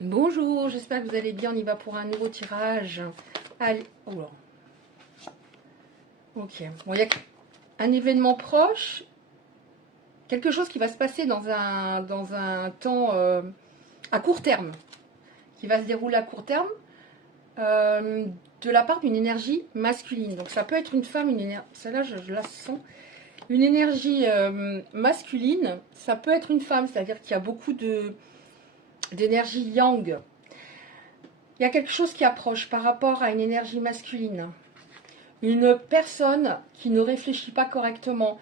Bonjour, j'espère que vous allez bien. On y va pour un nouveau tirage. Allez, oh là. Ok. Bon, il y a un événement proche, quelque chose qui va se passer dans un temps à court terme, qui va se dérouler à court terme, euh, de la part d'une énergie masculine. Donc ça peut être une femme, une énergie. Celle-là, je la sens. Une énergie masculine, ça peut être une femme, c'est-à-dire qu'il y a beaucoup d'énergie yang. Il y a quelque chose qui approche par rapport à une énergie masculine. Une personne qui ne réfléchit pas correctement,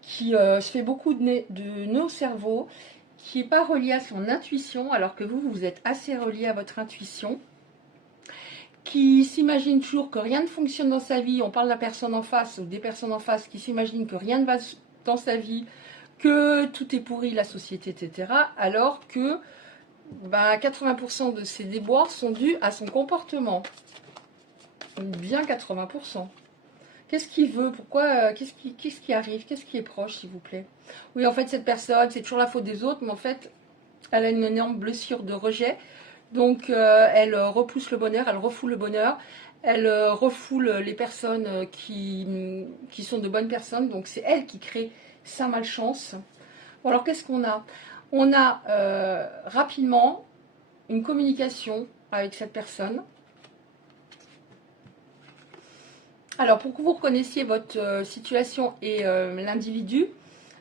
qui se fait beaucoup de nœuds au cerveau, qui n'est pas reliée à son intuition, alors que vous êtes assez relié à votre intuition, qui s'imagine toujours que rien ne fonctionne dans sa vie. On parle de la personne en face ou des personnes en face qui s'imaginent que rien ne va dans sa vie, que tout est pourri, la société, etc. Alors que 80% de ses déboires sont dus à son comportement. Bien 80%. Qu'est-ce qu'il veut? Pourquoi? Qu'est-ce qui arrive? Qu'est-ce qui est proche, s'il vous plaît? Oui, en fait, cette personne, c'est toujours la faute des autres, mais en fait, elle a une énorme blessure de rejet. Donc, elle repousse le bonheur, elle refoule le bonheur, elle refoule les personnes qui sont de bonnes personnes. Donc, c'est elle qui crée sa malchance. Bon, alors, qu'est-ce qu'on a? On a rapidement une communication avec cette personne. Alors, pour que vous reconnaissiez votre situation et l'individu,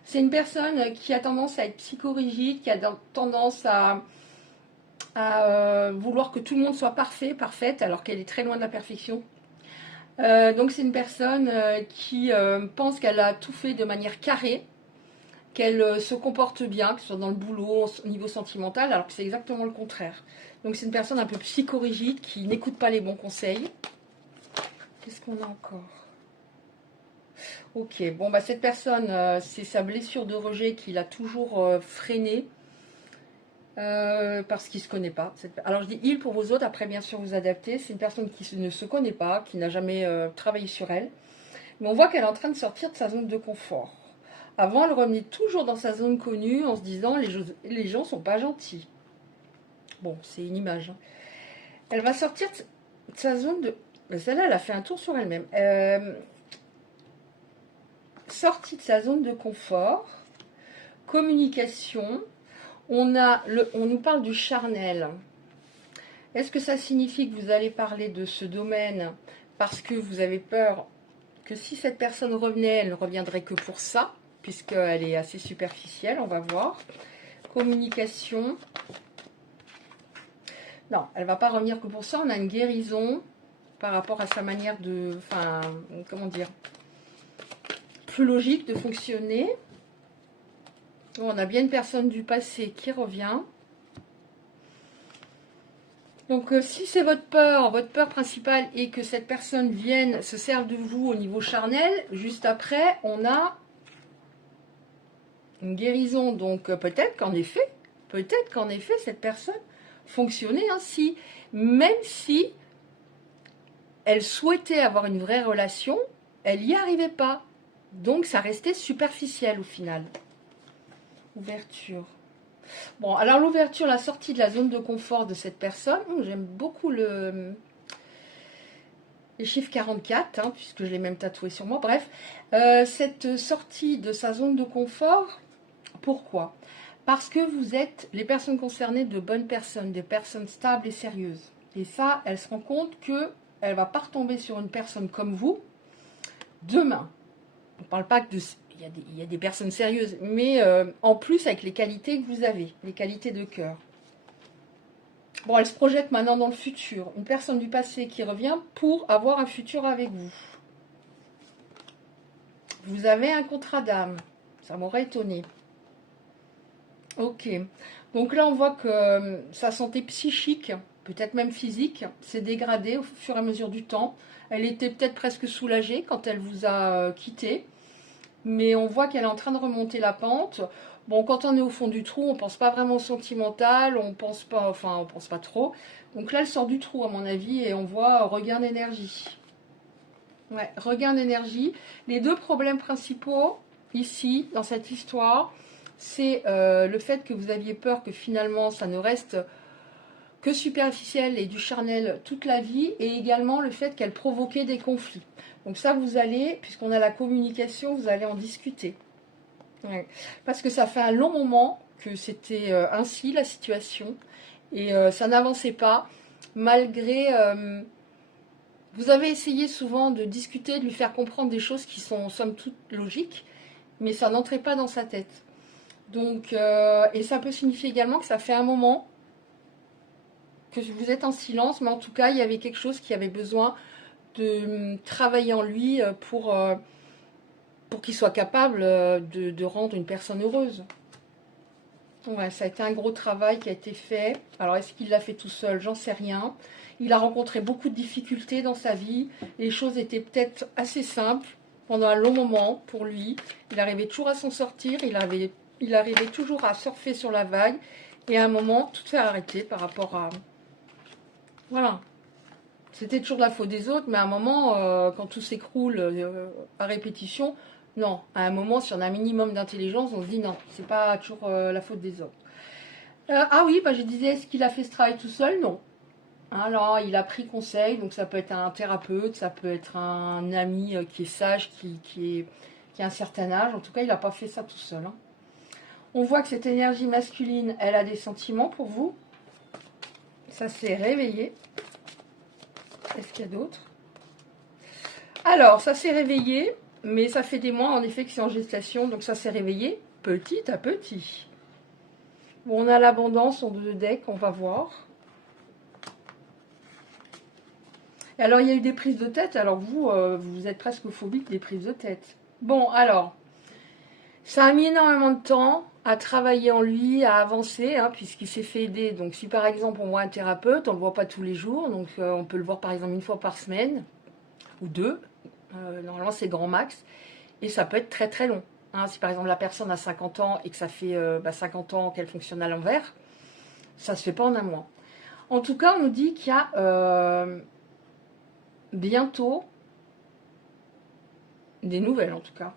c'est une personne qui a tendance à être psychorigide, qui a tendance à vouloir que tout le monde soit parfait, parfaite, alors qu'elle est très loin de la perfection. Donc, c'est une personne qui pense qu'elle a tout fait de manière carrée, qu'elle se comporte bien, que ce soit dans le boulot, au niveau sentimental, alors que c'est exactement le contraire. Donc, c'est une personne un peu psychorigide qui n'écoute pas les bons conseils. Qu'est-ce qu'on a encore? Ok, bon, bah cette personne, c'est sa blessure de rejet qui l'a toujours freiné parce qu'il ne se connaît pas. Alors je dis il pour vous autres, après bien sûr vous adaptez. C'est une personne qui ne se connaît pas, qui n'a jamais travaillé sur elle. Mais on voit qu'elle est en train de sortir de sa zone de confort. Avant, elle revenait toujours dans sa zone connue en se disant les gens sont pas gentils. Bon, c'est une image. Hein. Elle va sortir de sa zone de... Celle-là, elle a fait un tour sur elle-même. Sortie de sa zone de confort, communication, on nous parle du charnel. Est-ce que ça signifie que vous allez parler de ce domaine parce que vous avez peur que si cette personne revenait, elle ne reviendrait que pour ça, puisqu'elle est assez superficielle, on va voir. Communication. Non, elle ne va pas revenir que pour ça, on a une guérison par rapport à sa manière de... Enfin, comment dire, plus logique de fonctionner. On a bien une personne du passé qui revient. Donc si c'est votre peur principale est que cette personne vienne se serve de vous au niveau charnel, juste après, on a une guérison. Donc peut-être qu'en effet, cette personne fonctionnait ainsi. Même si elle souhaitait avoir une vraie relation, elle n'y arrivait pas. Donc ça restait superficiel au final. Ouverture. Bon, alors l'ouverture, la sortie de la zone de confort de cette personne, j'aime beaucoup les chiffres 44, hein, puisque je l'ai même tatoué sur moi. Bref, cette sortie de sa zone de confort, pourquoi? Parce que vous êtes les personnes concernées de bonnes personnes, des personnes stables et sérieuses. Et ça, elle se rend compte qu'elle ne va pas retomber sur une personne comme vous demain. On ne parle pas que de... Il y a des personnes sérieuses, mais en plus avec les qualités que vous avez, les qualités de cœur. Bon, elle se projette maintenant dans le futur. Une personne du passé qui revient pour avoir un futur avec vous. Vous avez un contrat d'âme. Ça m'aurait étonné. Ok. Donc là, on voit que sa santé psychique, peut-être même physique, s'est dégradée au fur et à mesure du temps. Elle était peut-être presque soulagée quand elle vous a quitté. Mais on voit qu'elle est en train de remonter la pente. Bon, quand on est au fond du trou, on pense pas vraiment au sentimental, on pense pas trop. Donc là, elle sort du trou, à mon avis, et on voit regain d'énergie. Ouais, regain d'énergie. Les deux problèmes principaux, ici, dans cette histoire, c'est le fait que vous aviez peur que finalement, ça ne reste que superficielle et du charnel toute la vie, et également le fait qu'elle provoquait des conflits. Donc ça, vous allez, puisqu'on a la communication, vous allez en discuter. Ouais. Parce que ça fait un long moment que c'était ainsi la situation, et ça n'avançait pas, malgré... vous avez essayé souvent de discuter, de lui faire comprendre des choses qui sont somme toute logiques, mais ça n'entrait pas dans sa tête. Donc, et ça peut signifier également que ça fait un moment que vous êtes en silence, mais en tout cas, il y avait quelque chose qui avait besoin de travailler en lui pour qu'il soit capable de rendre une personne heureuse. Ouais, ça a été un gros travail qui a été fait. Alors, est-ce qu'il l'a fait tout seul? J'en sais rien. Il a rencontré beaucoup de difficultés dans sa vie. Les choses étaient peut-être assez simples pendant un long moment pour lui. Il arrivait toujours à s'en sortir. Il arrivait toujours à surfer sur la vague. Et à un moment, tout s'est arrêté par rapport à... Voilà. C'était toujours de la faute des autres, mais à un moment, quand tout s'écroule à répétition, non. À un moment, si on a un minimum d'intelligence, on se dit non, c'est pas toujours la faute des autres. Ah oui, bah, je disais, est-ce qu'il a fait ce travail tout seul? Non. Alors, il a pris conseil, donc ça peut être un thérapeute, ça peut être un ami qui est sage, qui a un certain âge. En tout cas, il n'a pas fait ça tout seul. Hein. On voit que cette énergie masculine, elle a des sentiments pour vous. Ça s'est réveillé. Est-ce qu'il y a d'autres? Alors, ça s'est réveillé, mais ça fait des mois en effet que c'est en gestation, donc ça s'est réveillé petit à petit. Bon, on a l'abondance en 2 decks, on va voir. Et alors, il y a eu des prises de tête, alors vous êtes presque phobique des prises de tête. Bon, alors, ça a mis énormément de temps à travailler en lui, à avancer, hein, puisqu'il s'est fait aider. Donc, si par exemple on voit un thérapeute, on ne le voit pas tous les jours, donc on peut le voir par exemple 1 fois par semaine, ou 2. Normalement, c'est grand max. Et ça peut être très très long. Hein, si par exemple la personne a 50 ans et que ça fait 50 ans qu'elle fonctionne à l'envers, ça ne se fait pas en un mois. En tout cas, on nous dit qu'il y a bientôt des nouvelles en tout cas.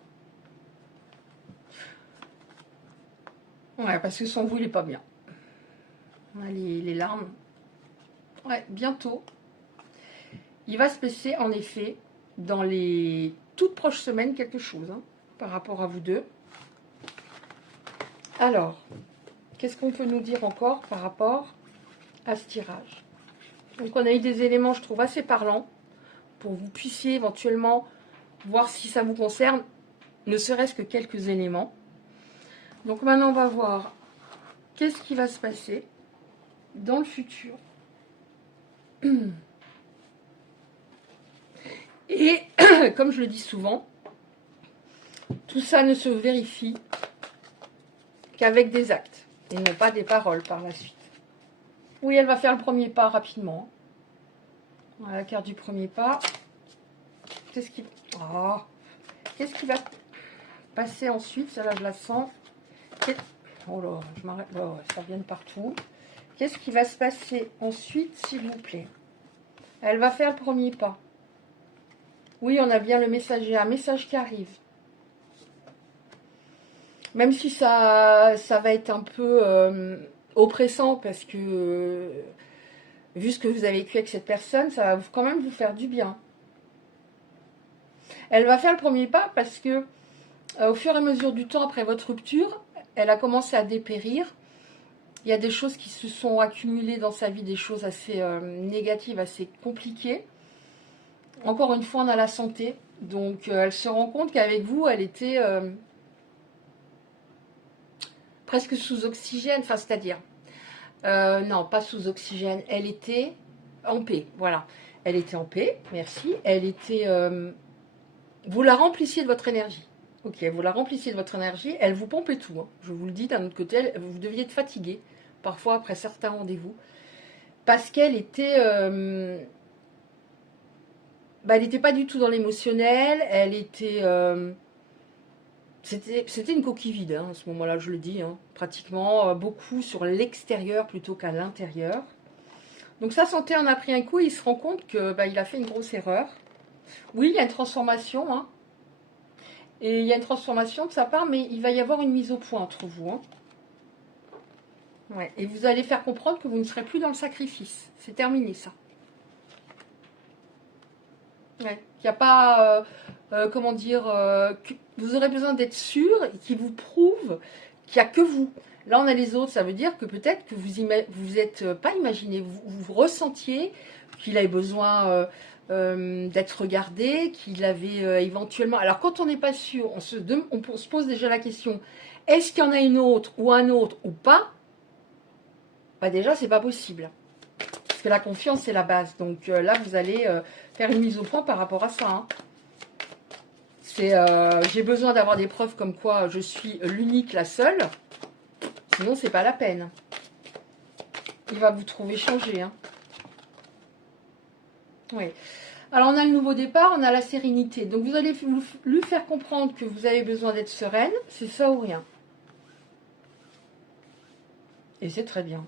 Ouais, parce que son vous, il n'est pas bien. On a les larmes. Ouais, bientôt. Il va se passer en effet dans les toutes proches semaines quelque chose hein, par rapport à vous deux. Alors, qu'est-ce qu'on peut nous dire encore par rapport à ce tirage? Donc on a eu des éléments, je trouve, assez parlants pour que vous puissiez éventuellement voir si ça vous concerne, ne serait-ce que quelques éléments. Donc maintenant, on va voir qu'est-ce qui va se passer dans le futur. Et comme je le dis souvent, tout ça ne se vérifie qu'avec des actes et non pas des paroles par la suite. Oui, elle va faire le premier pas rapidement. Voilà la carte du premier pas. Qu'est-ce qui va passer ensuite? Celle-là, je la sens. Oh là, je m'arrête. Oh, ça vient de partout. Qu'est-ce qui va se passer ensuite, s'il vous plaît? Elle va faire le premier pas. Oui, on a bien le messager, un message qui arrive. Même si ça va être un peu oppressant, parce que vu ce que vous avez vécu avec cette personne, ça va quand même vous faire du bien. Elle va faire le premier pas parce que au fur et à mesure du temps, après votre rupture, elle a commencé à dépérir. Il y a des choses qui se sont accumulées dans sa vie, des choses assez négatives, assez compliquées. Encore une fois, on a la santé. Donc, elle se rend compte qu'avec vous, elle était presque sous oxygène. Enfin, c'est-à-dire, non, pas sous oxygène. Elle était en paix, voilà. Elle était en paix, merci. Elle était... vous la remplissiez de votre énergie. Ok, vous la remplissiez de votre énergie. Elle vous pompait tout. Hein. Je vous le dis, d'un autre côté, vous deviez être fatigué. Parfois, après certains rendez-vous. Parce qu'elle était... elle n'était pas du tout dans l'émotionnel. Elle était... C'était une coquille vide, hein, à ce moment-là, je le dis. Hein, pratiquement beaucoup sur l'extérieur plutôt qu'à l'intérieur. Donc sa santé en a pris un coup. Il se rend compte que il a fait une grosse erreur. Oui, il y a une transformation. Hein, et il y a une transformation de sa part, mais il va y avoir une mise au point entre vous. Hein. Ouais. Et vous allez faire comprendre que vous ne serez plus dans le sacrifice. C'est terminé, ça. Ouais. Il n'y a pas, comment dire, vous aurez besoin d'être sûr et qui vous prouve qu'il n'y a que vous. Là, on a les autres, ça veut dire que peut-être que vous êtes pas imaginé, vous ressentiez qu'il avait besoin d'être regardé, qu'il avait éventuellement... Alors, quand on n'est pas sûr, on se pose déjà la question, est-ce qu'il y en a une autre ou un autre ou pas? Bah déjà, c'est pas possible. Parce que la confiance, c'est la base. Donc là, vous allez faire une mise au point par rapport à ça. Hein. J'ai besoin d'avoir des preuves comme quoi je suis l'unique, la seule. Sinon, c'est pas la peine. Il va vous trouver changé. Hein. Oui. Alors, on a le nouveau départ, on a la sérénité. Donc, vous allez lui faire comprendre que vous avez besoin d'être sereine. C'est ça ou rien. Et c'est très bien.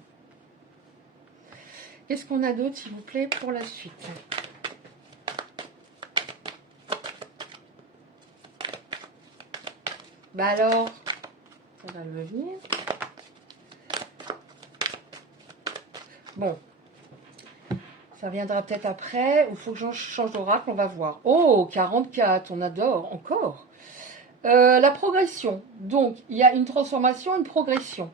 Qu'est-ce qu'on a d'autre, s'il vous plaît, pour la suite? Bah alors, on va le venir. Bon. Ça viendra peut-être après. Il faut que je change d'oracle, on va voir. Oh, 44, on adore, encore. La progression. Donc, il y a une transformation, une progression.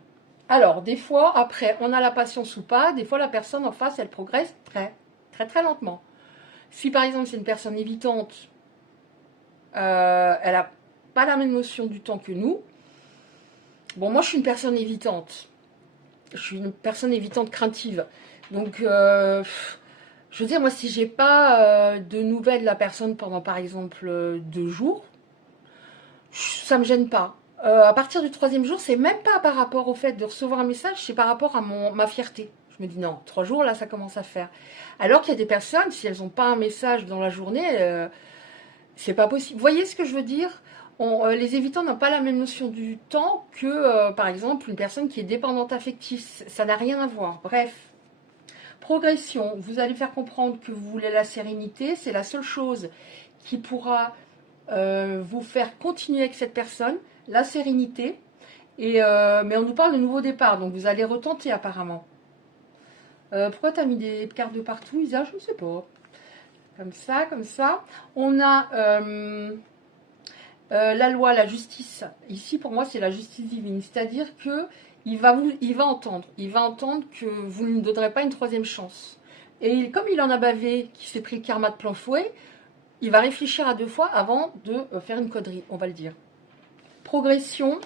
Alors, des fois, après, on a la patience ou pas. Des fois, la personne en face, elle progresse très, très, très lentement. Si, par exemple, c'est une personne évitante, elle n'a pas la même notion du temps que nous. Bon, moi, je suis une personne évitante. Je suis une personne évitante craintive. Donc, je veux dire, moi, si j'ai pas de nouvelles de la personne pendant, par exemple, 2 jours, ça me gêne pas. À partir du 3e jour, c'est même pas par rapport au fait de recevoir un message, c'est par rapport à ma fierté. Je me dis non, 3 jours, là, ça commence à faire. Alors qu'il y a des personnes, si elles n'ont pas un message dans la journée, c'est pas possible. Vous voyez ce que je veux dire? Les évitants n'ont pas la même notion du temps que, par exemple, une personne qui est dépendante affective. Ça n'a rien à voir. Bref. Progression. Vous allez faire comprendre que vous voulez la sérénité. C'est la seule chose qui pourra vous faire continuer avec cette personne. La sérénité. Mais on nous parle de nouveau départ. Donc vous allez retenter apparemment. Pourquoi tu as mis des cartes de partout, Isa? Je ne sais pas. Comme ça, comme ça. On a... la loi, la justice, ici pour moi c'est la justice divine, c'est-à-dire que il va entendre que vous ne donnerez pas une 3e chance. Et comme il en a bavé, qui s'est pris le karma de plein fouet, il va réfléchir à 2 fois avant de faire une connerie, on va le dire. Progression.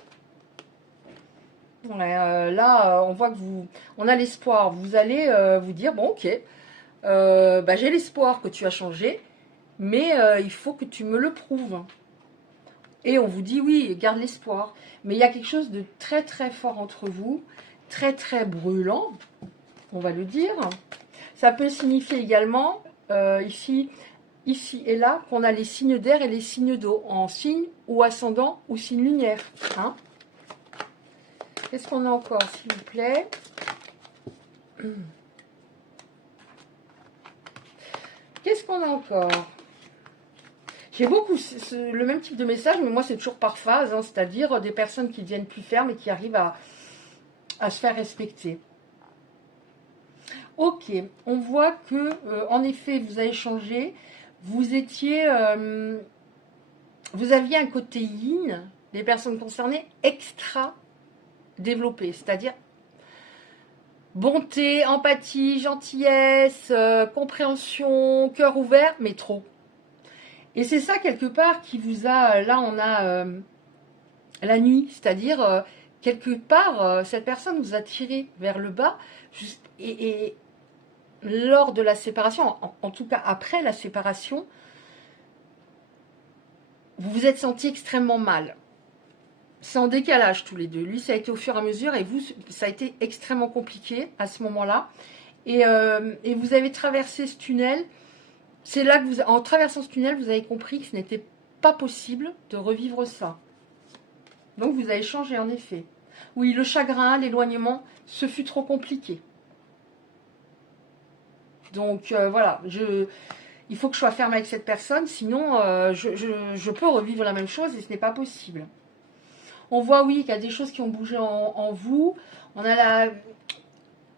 Ouais, là, on voit que on a l'espoir. Vous allez vous dire, bon ok, bah, j'ai l'espoir que tu as changé, mais il faut que tu me le prouves. Et on vous dit oui, garde l'espoir. Mais il y a quelque chose de très très fort entre vous, très très brûlant, on va le dire. Ça peut signifier également, ici et là, qu'on a les signes d'air et les signes d'eau, en signe ou ascendant ou signe lunaire. Hein. Qu'est-ce qu'on a encore, s'il vous plaît? Qu'est-ce qu'on a encore? J'ai beaucoup le même type de message, mais moi c'est toujours par phase, hein, c'est-à-dire des personnes qui deviennent plus fermes et qui arrivent à se faire respecter. Ok, on voit que, en effet, vous avez changé, vous étiez, vous aviez un côté yin, les personnes concernées, extra développé, c'est-à-dire bonté, empathie, gentillesse, compréhension, cœur ouvert, mais trop. Et c'est ça, quelque part, qui vous a... Là, on a la nuit. C'est-à-dire, quelque part, cette personne vous a tiré vers le bas. Et lors de la séparation, en tout cas après la séparation, vous vous êtes senti extrêmement mal. C'est en décalage tous les deux. Lui, ça a été au fur et à mesure. Et vous, ça a été extrêmement compliqué à ce moment-là. Et vous avez traversé ce tunnel. C'est là que en traversant ce tunnel, vous avez compris que ce n'était pas possible de revivre ça. Donc vous avez changé en effet. Oui, le chagrin, l'éloignement, ce fut trop compliqué. Donc voilà, il faut que je sois ferme avec cette personne, sinon je peux revivre la même chose et ce n'est pas possible. On voit, oui, qu'il y a des choses qui ont bougé en vous. On a la...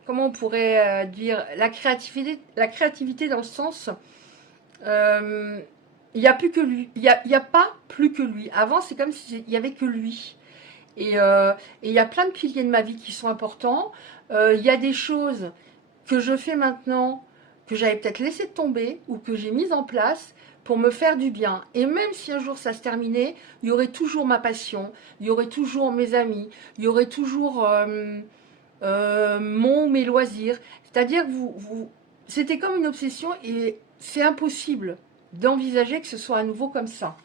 Comment on pourrait dire, la créativité dans le sens, il n'y a plus que lui, il y a pas plus que lui. Avant, c'est comme s'il n'y avait que lui. Et il y a plein de piliers de ma vie qui sont importants. Il y a des choses que je fais maintenant, que j'avais peut-être laissé tomber ou que j'ai mises en place pour me faire du bien. Et même si un jour ça se terminait, il y aurait toujours ma passion, il y aurait toujours mes amis, il y aurait toujours mes loisirs. C'est-à-dire que c'était comme une obsession et c'est impossible d'envisager que ce soit à nouveau comme ça.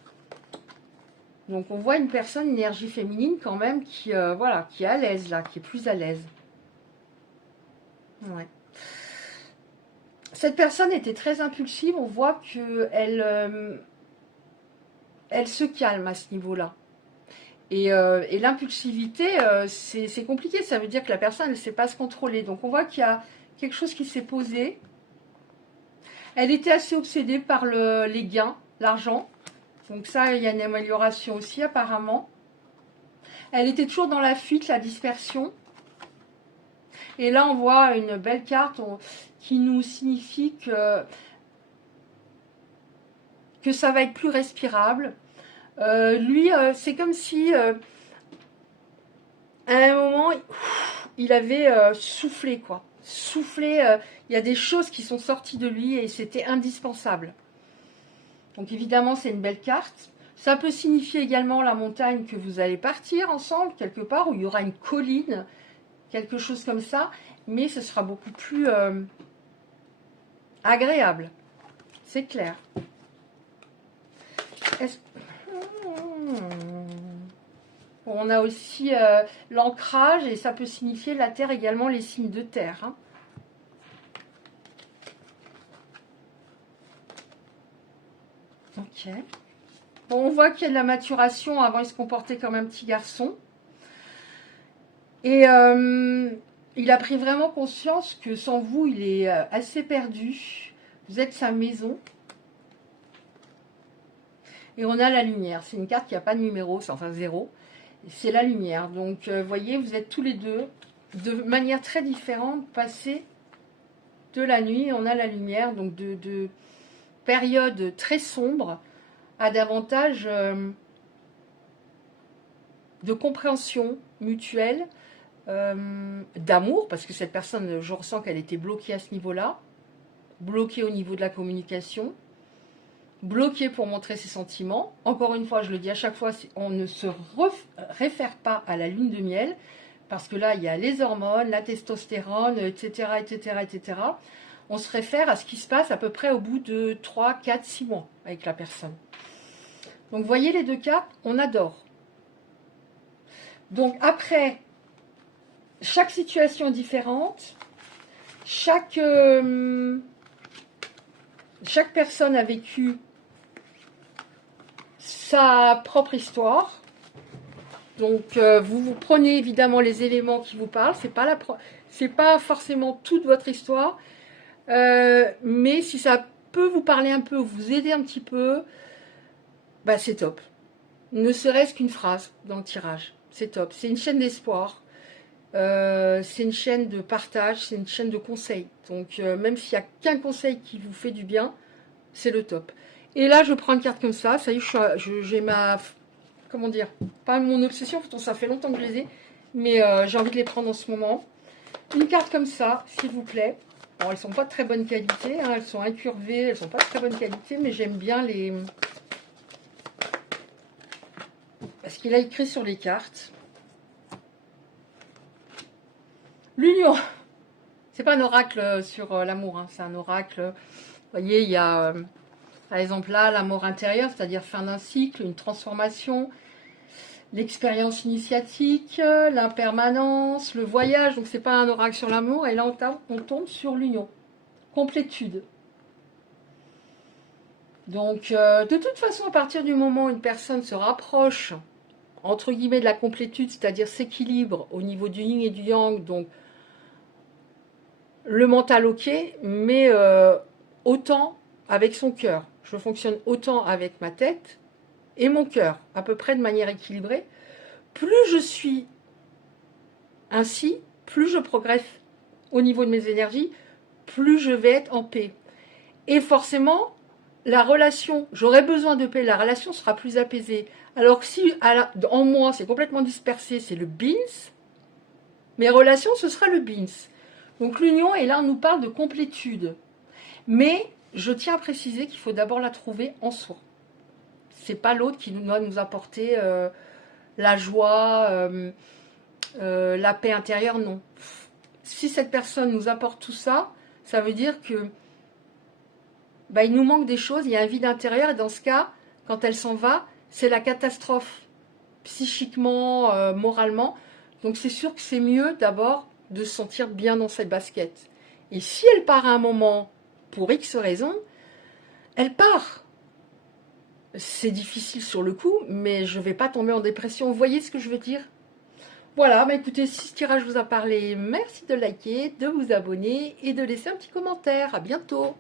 Donc on voit une personne, une énergie féminine quand même, voilà, qui est à l'aise là, qui est plus à l'aise. Ouais. Cette personne était très impulsive, on voit qu'elle elle se calme à ce niveau-là. Et l'impulsivité, c'est compliqué, ça veut dire que la personne ne sait pas se contrôler. Donc on voit qu'il y a quelque chose qui s'est posé. Elle était assez obsédée par les gains, l'argent. Donc ça, il y a une amélioration aussi apparemment. Elle était toujours dans la fuite, la dispersion. Et là, on voit une belle carte qui nous signifie que ça va être plus respirable. Lui, c'est comme si, à un moment, il avait soufflé, quoi. Soufflé, il y a des choses qui sont sorties de lui et c'était indispensable. Donc évidemment, c'est une belle carte. Ça peut signifier également la montagne que vous allez partir ensemble, quelque part, où il y aura une colline, quelque chose comme ça. Mais ce sera beaucoup plus agréable. C'est clair. On a aussi l'ancrage et ça peut signifier la terre également, les signes de terre. Hein. Ok. Bon, on voit qu'il y a de la maturation. Avant, il se comportait comme un petit garçon. Et il a pris vraiment conscience que sans vous, il est assez perdu. Vous êtes sa maison. Et on a la lumière. C'est une carte qui n'a pas de numéro, c'est enfin 0. C'est la lumière. Donc, vous voyez, vous êtes tous les deux, de manière très différente, passés de la nuit. On a la lumière, donc de période très sombre à davantage de compréhension mutuelle, d'amour, parce que cette personne, je ressens qu'elle était bloquée à ce niveau-là, bloquée au niveau de la communication, bloquée pour montrer ses sentiments. Encore une fois, je le dis à chaque fois, on ne se réfère pas à la lune de miel, parce que là, il y a les hormones, la testostérone, etc., etc., etc. On se réfère à ce qui se passe à peu près au bout de 3, 4, 6 mois avec la personne. Donc, vous voyez les deux cartes, on adore. Donc, après, chaque situation est différente, chaque personne a vécu sa propre histoire. Donc, vous prenez évidemment les éléments qui vous parlent. C'est pas forcément toute votre histoire, mais si ça peut vous parler un peu, vous aider un petit peu, bah c'est top. Ne serait-ce qu'une phrase dans le tirage, c'est top. C'est une chaîne d'espoir. C'est une chaîne de partage, c'est une chaîne de conseils. Donc, même s'il n'y a qu'un conseil qui vous fait du bien, c'est le top. Et là, je prends une carte comme ça. Ça y est, j'ai ma... Comment dire? Pas mon obsession, pourtant ça fait longtemps que je les ai. Mais j'ai envie de les prendre en ce moment. Une carte comme ça, s'il vous plaît. Bon, elles sont pas de très bonne qualité. Hein, elles sont incurvées, elles sont pas de très bonne qualité. Mais j'aime bien les... Parce qu'il a écrit sur les cartes. L'union. C'est pas un oracle sur l'amour. Hein, c'est un oracle... Vous voyez, il y a... par exemple là, la mort intérieure, c'est-à-dire fin d'un cycle, une transformation, l'expérience initiatique, l'impermanence, le voyage. Donc c'est pas un oracle sur l'amour. Et là, on tombe sur l'union, complétude. Donc de toute façon, à partir du moment où une personne se rapproche, entre guillemets, de la complétude, c'est-à-dire s'équilibre au niveau du yin et du yang, donc le mental ok, mais autant avec son cœur. Je fonctionne autant avec ma tête et mon cœur, à peu près de manière équilibrée, plus je suis ainsi, plus je progresse au niveau de mes énergies, plus je vais être en paix. Et forcément, la relation, j'aurai besoin de paix, la relation sera plus apaisée. Alors que si en moi c'est complètement dispersé, c'est le beans, mes relations ce sera le beans. Donc l'union, et là on nous parle de complétude. Mais je tiens à préciser qu'il faut d'abord la trouver en soi. C'est pas l'autre qui doit nous apporter la joie, la paix intérieure, non. Si cette personne nous apporte tout ça, ça veut dire que il nous manque des choses, il y a un vide intérieur, et dans ce cas, quand elle s'en va, c'est la catastrophe, psychiquement, moralement. Donc c'est sûr que c'est mieux d'abord de se sentir bien dans cette basket. Et si elle part à un moment, pour X raison, elle part. C'est difficile sur le coup, mais je ne vais pas tomber en dépression. Vous voyez ce que je veux dire? Voilà, écoutez, si ce tirage vous a parlé, merci de liker, de vous abonner et de laisser un petit commentaire. À bientôt!